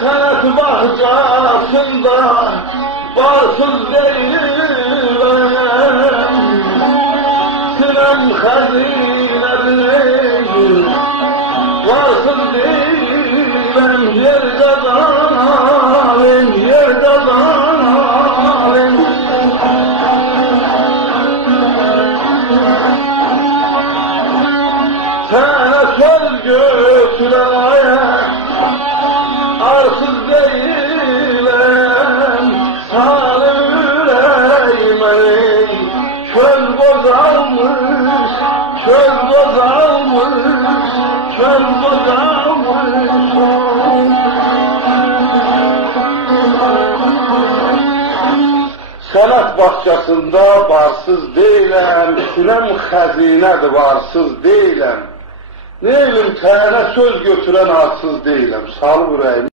Sanat bahçesinde barsız değilim, sinem hazinedir, varsız değilim, yerde zalim, yerde zalim. Sana söz götüremeye arsız değilim, sana yüreğime çöl bozalmış, çöl bozalmış, çöl bozalmış. Sanat bahçesinde barsız değilim, sinem hazinedir varsız değilim. Neylim, təyənə söz götürən arsız değilim, sal burayım.